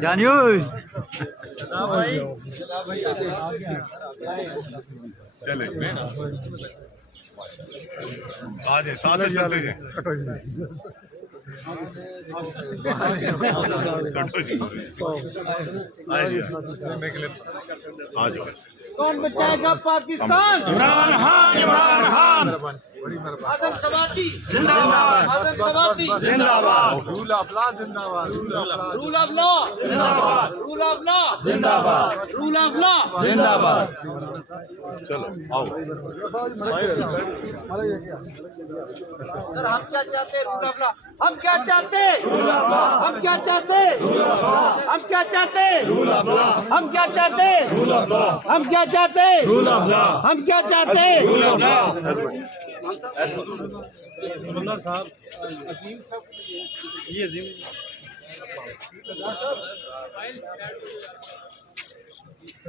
जानियो चले आज साथ से चलते जाए आ जाओ। कौन बचाएगा पाकिस्तान? इमरान खान, इमरान खान आदम सवाती जिंदाबाद, आदम सवाती जिंदाबाद, रूल ऑफ लॉ जिंदाबाद, रूल ऑफ लॉ जिंदाबाद, रूल ऑफ लॉ जिंदाबाद, रूल ऑफ लॉ जिंदाबाद। चलो आओ। सर हम क्या चाहते हैं? Rule of law. हम क्या चाहते हैं? हम क्या चाहते हैं? हम क्या चाहते हैं? हम क्या चाहते हैं? हम क्या चाहते हैं? हम क्या चाहते हैं?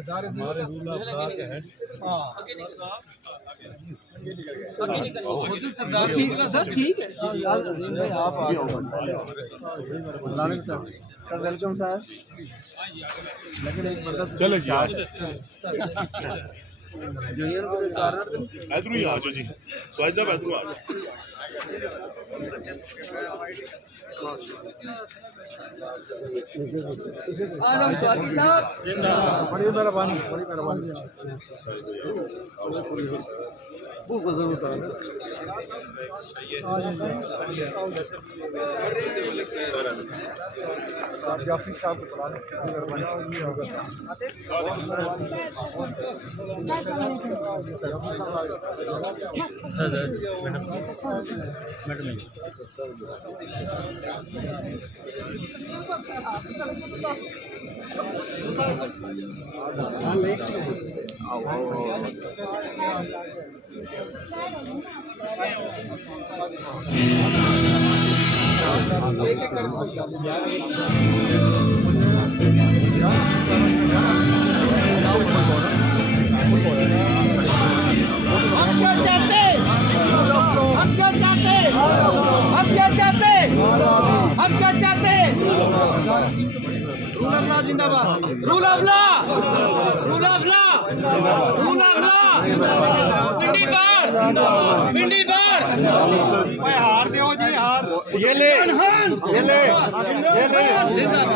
हमारे रूल ऑफ लॉ के हैं। सर ठीक है आप सर वेलकम सर। लेकिन एक मतलब चले जी आज यूनियन को कारण इधर ही आ जाओ जी। सुहाई साहब इधर आ जाओ। आदम स्वाति साहब बड़ी मेहरबानी, बड़ी मेहरबानी। वो जरूरत है जाफी साहब को बुलाने की हम क्या चाहते? हम क्या चाहते? हम क्या चाहते? हम क्या चाहते? रूल ऑफ लॉ जिंदाबाद, rule of law, rule of law, rule of law. Pindi bar, Pindi bar. हार दो जी हार। ये ले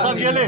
सब ये ले।